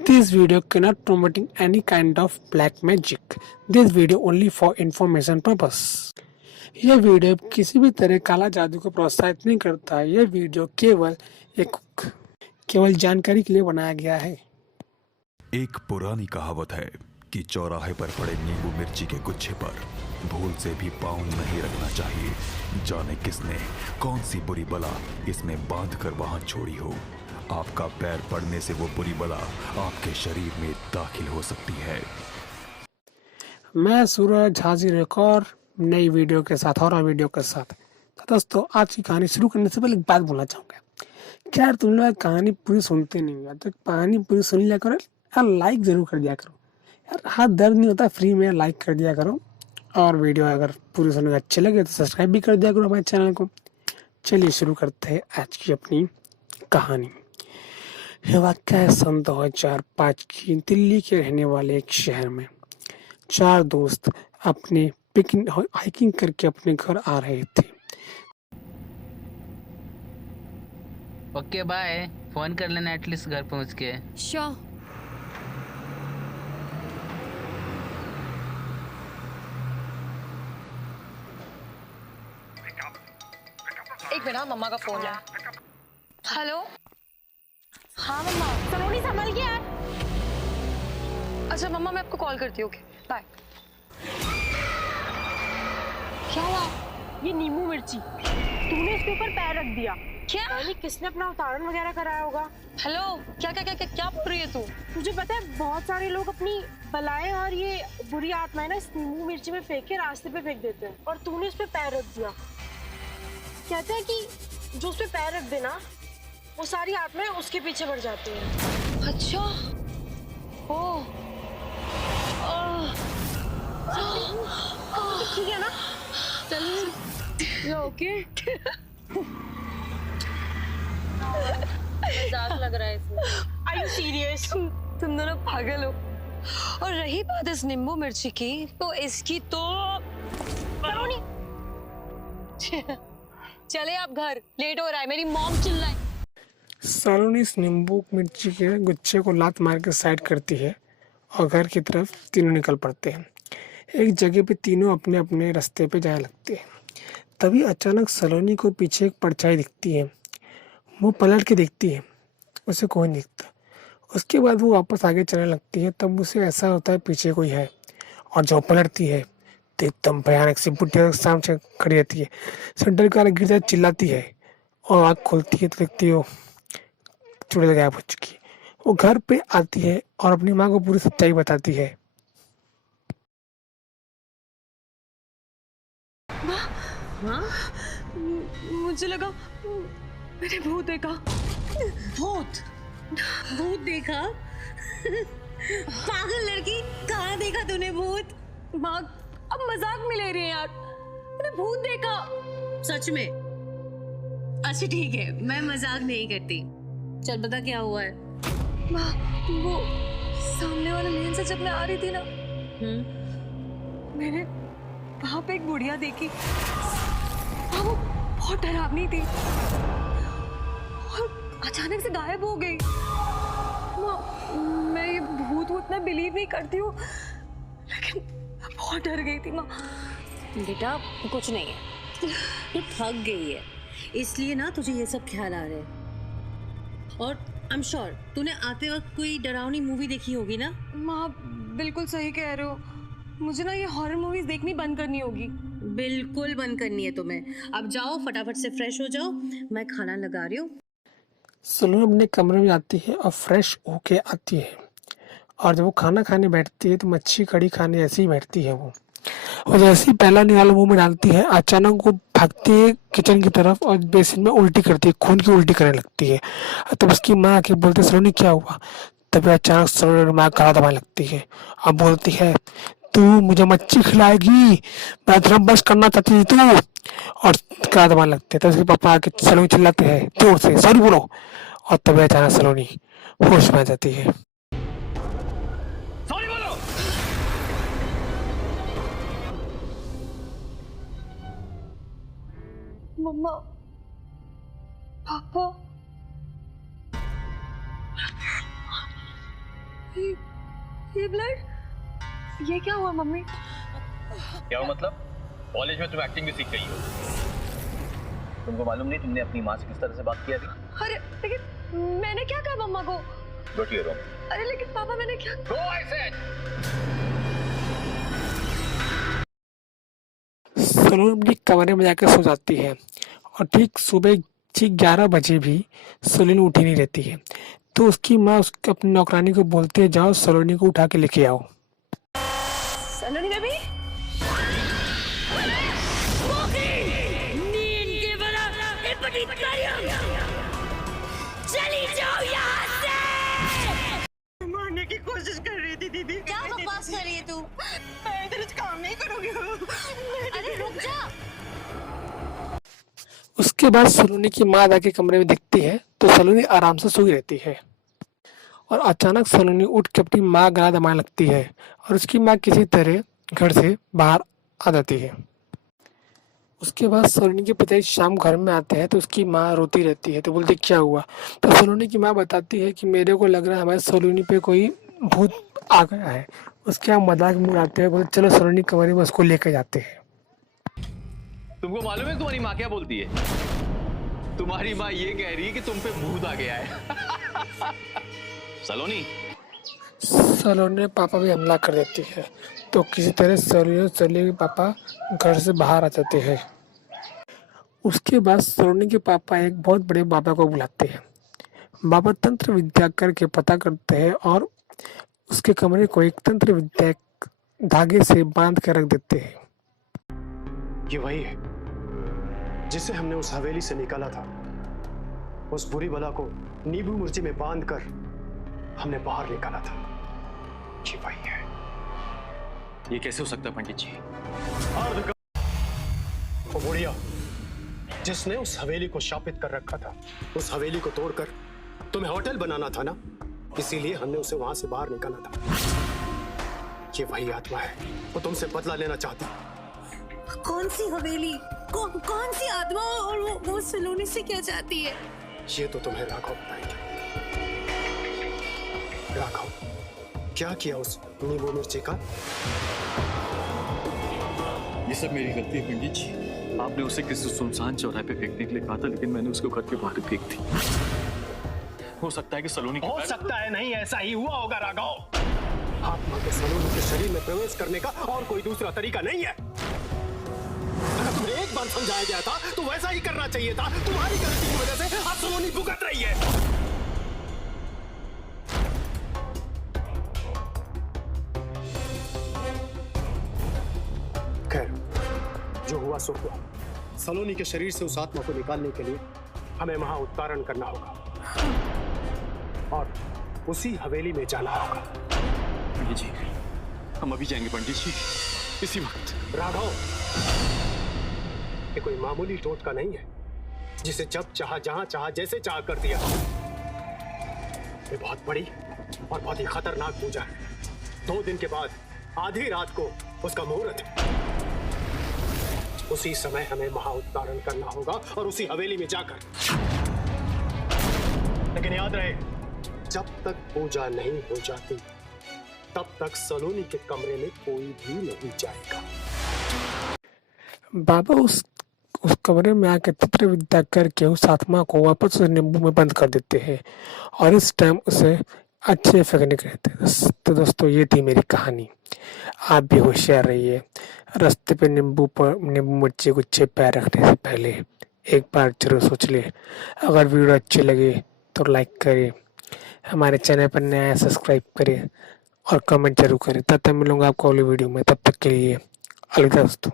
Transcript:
This video cannot promoting any kind of black magic. This video only for information purpose. यह video किसी भी तरह काला जादू को प्रोत्साहित नहीं करता है। यह वीडियो केवल जानकारी के लिए बनाया गया है। एक पुरानी कहावत है कि चौराहे पर पड़े नींबू मिर्ची के गुच्छे पर भूल से भी पाँव नहीं रखना चाहिए। जाने किसने कौन सी बुरी बला इसमें बांध कर वहां छोड़ी हो। आपका पैर पड़ने से वो बुरी बला आपके शरीर में दाखिल हो सकती है। मैं सूरज हाजिर एक और नई वीडियो के साथ तो दोस्तों, आज की कहानी शुरू करने से पहले एक बात बोलना चाहूँगा। क्या यार तुम लोग कहानी पूरी सुनते नहीं हो? तो कहानी पूरी सुन लिया करो यार, लाइक ज़रूर कर दिया करो यार। हाथ दर्द नहीं होता, फ्री में लाइक कर दिया करो। और वीडियो अगर पूरी सुनने अच्छे लगे तो सब्सक्राइब भी कर दिया करो हमारे चैनल को। चलिए शुरू करते हैं आज की अपनी कहानी। यह वाक़या है सन 2005 की दिल्ली के रहने वाले एक शहर में। 4 दोस्त अपने हाइकिंग करके अपने घर आ रहे थे। ओके बाय, फोन कर लेना एटलीस्ट घर पहुंच के। श्योर। एक मिनट, मम्मा का फोन है। हेलो। हाँ मम्मा। सलोनी संभल के यार। अच्छा मम्मा, मैं आपको कॉल करती हूँ। Okay bye. क्या हुआ? ये नींबू मिर्ची तूने इसके ऊपर पैर रख दिया। क्या? यानी किसने अपना अवतारण वगैरह कराया होगा? हेलो, क्या क्या क्या क्या क्या बोल रही है तू? तुझे पता है बहुत सारे लोग अपनी बलाएं और ये बुरी आत्माएं ना इस नींबू मिर्ची में फेंक के रास्ते पे फेंक देते हैं, और तूने इस पे पैर रख दिया। कहते हैं कि जो उस पे पैर रख देना वो सारी आत्माएं उसके पीछे बढ़ जाती हैं। अच्छा। ओ। ठीक है ना? चल। ये ओके? मजाक लग रहा है इसमें। Are you serious? तुम दोनों पागल हो। और रही बात इस नींबू मिर्ची की, तो इसकी तो सलोनी, चले आप घर, लेट हो रहा है, मेरी मॉम चिल्लाए। सलोनी इस नींबू मिर्ची के गुच्छे को लात मार के साइड करती है और घर की तरफ तीनों निकल पड़ते हैं। एक जगह पे तीनों अपने अपने रास्ते पे जाने लगते हैं। तभी अचानक सलोनी को पीछे एक परछाई दिखती है। वो पलट के देखती है, उसे कोई नहीं दिखता। उसके बाद वो वापस आगे चलने लगती है। तब उसे ऐसा होता है पीछे कोई है, और जब पलटती है तो एकदम भयानक सी बुढ़िया सामने खड़ी रहती है। सेंटर का गिर जाए, चिल्लाती है, और आँख खोलती है तो देखती है वो चुड़ैल गायब हो चुकी है। वो घर पे आती है और अपनी माँ को पूरी सच्चाई बताती है। हाँ? मुझे लगा मैंने भूत देखा। भूत? भूत देखा? पागल लड़की, कहाँ देखा तूने भूत? माँ अब मजाक में ले रही है यार, मैंने भूत देखा। सच में? अच्छा ठीक है, मैं मजाक नहीं करती। चल बता क्या हुआ है? माँ, वो सामने वाले लेन से जब मैं आ रही थी ना, मैंने वहां पे एक बुढ़िया देखी। हाँ, वो बहुत डरावनी थी और अचानक से गायब हो गई। माँ, मैं ये भूत वूत मैं बिलीव नहीं करती हूँ, लेकिन मैं बहुत डर गई थी माँ। बेटा कुछ नहीं है, तू थक गई है इसलिए ना तुझे ये सब ख्याल आ रहे हैं। और आई एम श्योर तूने आते वक्त कोई डरावनी मूवी देखी होगी ना? माँ बिल्कुल सही कह रहे हो, मुझे ना ये हॉरर मूवीज देखनी बंद करनी होगी। बिल्कुल बंद करनी है तुम्हें। अब जाओ फटाफट से फ्रेश हो जाओ, मैं खाना लगा रही हूँ। सलोनी अपने कमरे में आती है और फ्रेश होके आती है, और जब वो खाना खाने बैठती है तो मच्छी कड़ी खाने ऐसे ही बैठती है वो। और जैसे ही पहला निवाला मुंह में डालती है, अचानक वो भागती है किचन की तरफ और बेसिन में उल्टी करती है, खून की उल्टी करने लगती है। तब उसकी माँ आके बोलती है, सलोनी क्या हुआ? तभी अचानक सलोनी माँ गला दबाने लगती है और बोलती है, तू मुझे मच्छी खिलाएगी? मैं तेरा बस करना चाहती थी तू। और गला दबाने लगते हैं। तब उसके पापा आके सलोनी चिल्लाते हैं जोर से, सॉरी बोलो। और तभी अचानक सलोनी होश में आ जाती है। मम्मा, पापा, ये ब्लड, ये क्या हुआ मम्मी? क्या मतलब? कॉलेज में तुम एक्टिंग भी सीख गई हो। तुमको मालूम नहीं तुमने अपनी माँ से किस तरह से बात किया थी? अरे लेकिन मैंने क्या कहा मम्मा को? Go to your room. अरे लेकिन पापा मैंने क्या? Go, I said. सलोनी अपने कमरे में जाकर सो जाती है और ठीक सुबह ठीक 11 बजे भी सलोनी उठी नहीं रहती है। तो उसकी माँ उसके अपनी नौकरानी को बोलती है, जाओ सलोनी को उठा के लेके आओ। सलोनी बेबी, चली जाओ यहाँ से। मारने की कोशिश कर रही थी दीदी। क्या बकवास कर रही है तू? मैं इधर काम नहीं करूंगी। अरे रुक जा। उसके बाद सलोनी की माँ जाके कमरे में दिखती है तो सलोनी आराम से सोई रहती है और अचानक सलोनी उठ के अपनी माँ गला दबाने लगती है और उसकी माँ किसी तरह घर से बाहर आ जाती है। उसके बाद सलोनी के पिताजी शाम घर में आते हैं तो उसकी माँ रोती रहती है। तो बोलती क्या हुआ? तो सलोनी की माँ बताती है कि मेरे को लग रहा है हमारे सलोनी पे कोई भूत आ गया है। उसके यहाँ मजाक में उड़ाते हैं, बोलते चलो सलोनी कमरे में उसको लेकर जाते हैं। तुमको मालूम है तुम्हारी माँ क्या बोलती है? तुम्हारी माँ ये कह रही है कि तुम पे भूत आ गया है। सलोनी, सलोनी पापा भी हमला कर देती है तो किसी तरह सलोनी के पापा घर से बाहर आ जाते हैं। उसके बाद सलोनी के पापा एक बहुत बड़े बाबा को बुलाते हैं। बाबा तंत्र विद्या करके पता करते हैं और उसके कमरे को एक तंत्र विद्या धागे से बांध कर रख देते हैं। ये वही है जिसे हमने उस हवेली से निकाला था। उस बुरी बला को नींबू मिर्ची में बांध कर हमने बाहर निकाला था। ये वही है। ये कैसे हो सकता है पंडित जी? वो बुढ़िया जिसने उस हवेली को शापित कर रखा था, उस हवेली को तोड़कर तुम्हें होटल बनाना था ना, इसीलिए हमने उसे वहां से बाहर निकाला था। ये वही आत्मा है, वो तुमसे बदला लेना चाहती। कौन सी हवेली? कौन सी आत्मा? और वो सलोनी से क्या चाहती है? ये तो तुम्हें राघव बताएंगे। राघव, क्या किया उस नींबू मिर्ची का? ये सब मेरी गलती है पंडित जी। आपने उसे किसी सुनसान चौराहे पे फेंकने के लिए कहा था, लेकिन मैंने उसको घर के बाहर फेंक दी। हो सकता है कि सलोनी हो सकता है नहीं, ऐसा ही हुआ होगा राघव। आत्मा के सलोनी के शरीर में प्रवेश करने का और कोई दूसरा तरीका नहीं है। अगर तुम्हें एक बार समझाया गया था तो वैसा ही करना चाहिए था। तुम्हारी गलती की वजह से अब सलोनी भुगत रही है। खैर, जो हुआ सो हुआ। सलोनी के शरीर से उस आत्मा को निकालने के लिए हमें वहां उत्तारण करना होगा और उसी हवेली में जाना होगा। पंडित जी, हम अभी जाएंगे पंडित जी, इसी वक्त। राघव, ये कोई मामूली टोटका नहीं है जिसे जब चाहा जहां चाहा जैसे चाह कर दिया। ये बहुत बड़ी और बहुत ही खतरनाक पूजा है। 2 दिन के बाद आधी रात को उसका मुहूर्त है। उसी समय हमें महाउत्तारण करना होगा और उसी हवेली में जाकर। लेकिन याद रहे, जब तक पूजा नहीं हो जाती तब तक सलोनी के कमरे में कोई भी नहीं जाएगा। बाबा उस कमरे में आकर तंत्र विद्या करके उस आत्मा को वापस उस नींबू में बंद कर देते हैं और इस टाइम उसे अच्छे इफेक्ट निकले थे। तो दोस्तों, ये थी मेरी कहानी। आप भी होशियार रहिए। रास्ते पे नींबू मिर्ची गुच्छे पैर रखने से पहले एक बार जरूर सोच ले। अगर वीडियो अच्छी लगे तो लाइक करें, हमारे चैनल पर नया है सब्सक्राइब करें और कमेंट जरूर करें। तब तक मिलूंगा आपको अगली वीडियो में। तब तक के लिए अलविदा दोस्तों।